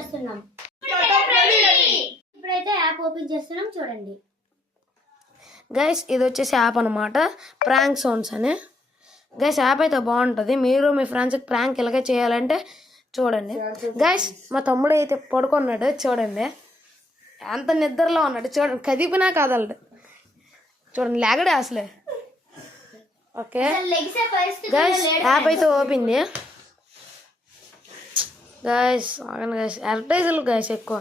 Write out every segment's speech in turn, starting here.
చేస్తున్నాం. ఇప్పుడైతే app open చేస్తున్నాం చూడండి. గైస్ ఇది వచ్చేసి యాప్ అనమాట, ప్రాంక్ సౌండ్స్ అని. గైస్ యాప్ అయితే బాగుంటుంది. మీరు మీ ఫ్రెండ్స్కి ప్రాంక్ ఇలాగే చేయాలంటే చూడండి. గైస్ మా తమ్ముడు అయితే పడుకున్నాడు చూడండి, అంత నిద్రలో ఉన్నాడు చూడండి, కదిపినా కాదలడు చూడండి, లేగడే అసలే. ఓకే గైస్ యాప్ అయితే ఓపెన్ గైస్. ఆగండి గైస్, అడ్వర్టైజర్లు గైస్ ఎక్కువ.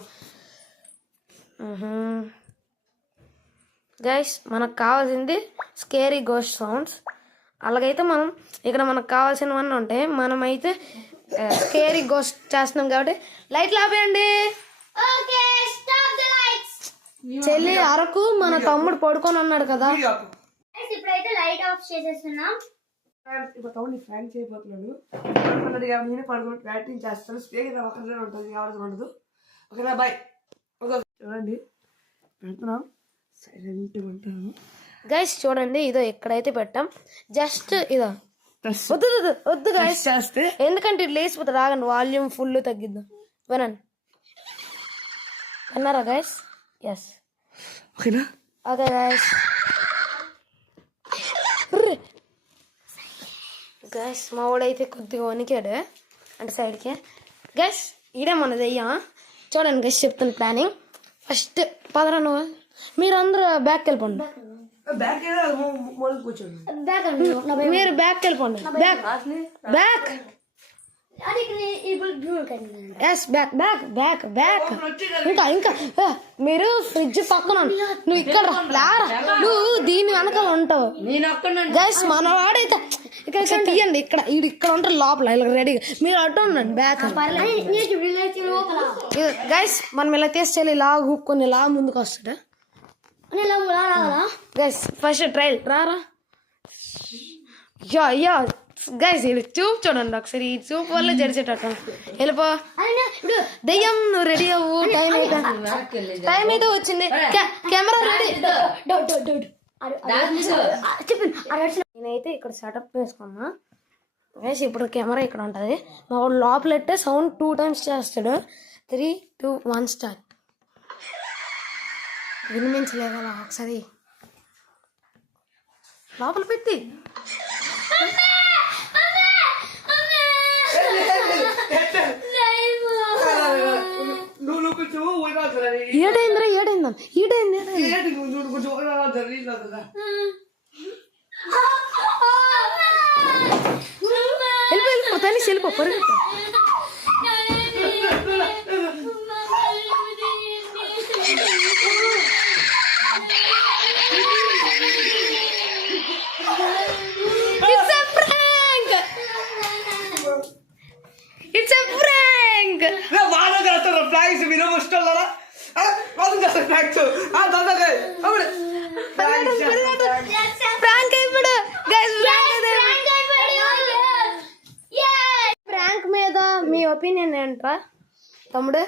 గైస్ మనకు కావాల్సింది స్కేరీ గోస్ట్ సౌండ్స్. అలాగైతే మనం ఇక్కడ మనకు కావాల్సినవన్నీ ఉంటాయి. మనమైతే స్కేరీ గోస్ట్ చేస్తున్నాం కాబట్టి లైట్లు ఆపేయండి. చెల్లి అరకు మన తమ్ముడు పడుకొని ఉన్నాడు కదా, ఇప్పుడైతే లైట్ ఆఫ్ చేసేస్తున్నాం. ఇప్పుడు తమ్ముడు ఫ్రాంక్ చేయబోతున్నాడు. నేనే పడుకుని బ్యాటింగ్ చేస్తాను. స్పేర్ ఒకరిలో ఉంటుంది, ఎవరికి ఉండదు. ఓకేనా బాయ్. చూడండి పెడుతున్నాం, సైలెంట్గా ఉంటాను. గైస్ చూడండి ఇదో ఎక్కడైతే పెట్టాం, జస్ట్ ఇదో. వద్దు వద్దు గైస్ చేస్తే ఎందుకంటే ఇట్లా లేచిపోతుంది. ఆగండి, వాల్యూమ్ ఫుల్ తగ్గిద్దాం. వినండి, విన్నారా గైస్? ఎస్ ఓకేనా. Okay guys. గైస్ మా వాడైతే కొద్దిగా వణికాడు అంటే సైడ్కి. గైస్ ఈడే మనది అయ్యా. చూడండి గైస్ చెప్తాను ప్లానింగ్. ఫస్ట్ పదరా నువ్వు, మీరు అందరూ బ్యాక్ వెళ్ళిపోండి. మీరు బ్యాక్ వెళ్ళిపోండి. Back back yes back back back back. ఇంకా మీరు ఫ్రిడ్జ్ పక్కన, నువ్వు ఇక్కడ రారా, నువ్వు దీని వెనకాల ఉంటావు. గైస్ మనవాడైతే ఇక్కడ తీయండి, ఇక్కడ ఉంటారు లోపల ఇలా రెడీగా. మీరు అటు ఉండండి బ్యాక్. గైస్ మనం ఇలా తీసుకెళ్ళి ఇలా హుక్కొని ఇలా ముందుకు వస్తాడు. గైస్ ఫస్ట్ ట్రైల్ రారా. యా గైస్ ఇది చూపు చూడండి ఒకసారి, ఈ చూపు వల్ల జరిచేటట్టు. వెళ్ళిపో దెయ్యం, నువ్వు రెడీ అవ్వు. టైం అయితే వచ్చింది. Camera ready. నేనైతే ఇక్కడ సెటప్ వేసుకున్నా గైస్. ఇప్పుడు కెమెరా ఇక్కడ ఉంటుంది. మా వాడు లోపలెట్టే సౌండ్ 2 times చేస్తాడు. 3, 2, 1 స్టార్ట్. వినిపించలేదా ఒకసారి లోపల పెట్టి. ఏడైందిరా ఏడైందా ఈడైంది. వెళ్ళిపో తనిసి వెళ్ళిపో పరిగెట్టు. ప్రాంక్ మీద మీ ఒపీనియన్ ఏంట్రా తమ్ముడు?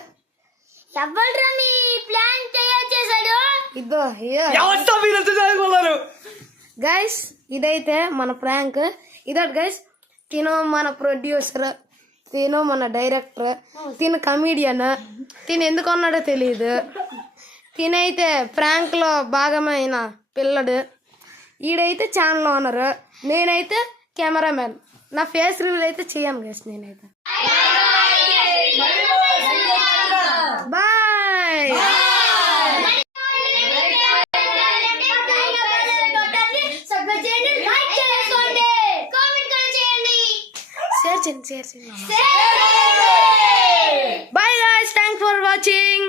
ఎవడ్రా మీ ప్లాన్ తయారు చేశాడు? ఇదో గైస్ ఇదైతే మన ప్రాంక్. ఇదోటి గైస్, తిను మన ప్రొడ్యూసర్, తిను మన డైరెక్టర్, తిను కమీడియన్. తిను ఎందుకు అన్నాడో తెలియదు. తినైతే ప్రాంక్లో భాగమైన పిల్లడు. ఈడైతే ఛానల్ ఓనర్, నేనైతే కెమెరామెన్. నా ఫేస్ రివీల్ అయితే చేయను గైస్ నేనైతే. బాయ్. షేర్ చేయండి. Bye guys, thanks for watching.